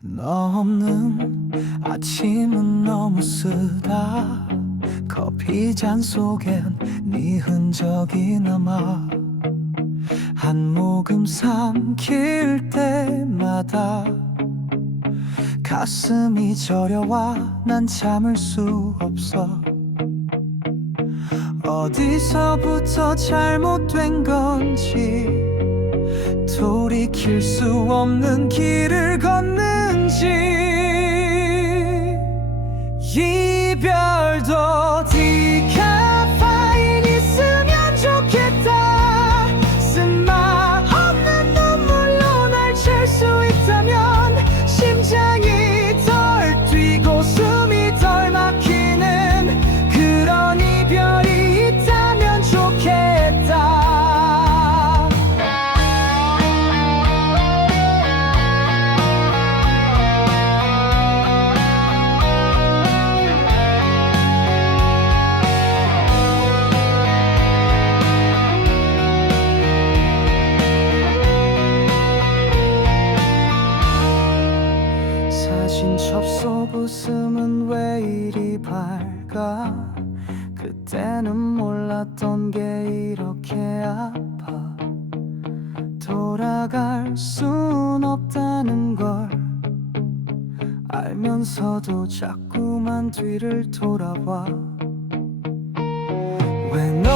너 없는 아침은 너무 쓰다. 커피 잔 속엔 네 흔적이 남아. 한 모금 삼킬 때마다 가슴이 저려와 난 참을 수 없어. 어디서부터 잘못된 건지 돌이킬 수 없는 길을 걷는 지 이별도 디카 접속 웃음은 왜 이리 밝아? 그때는 몰랐던 게 이렇게 아파. 돌아갈 순 없다는 걸 알면서도 자꾸만 뒤를 돌아봐. 왜 너의 온도는 사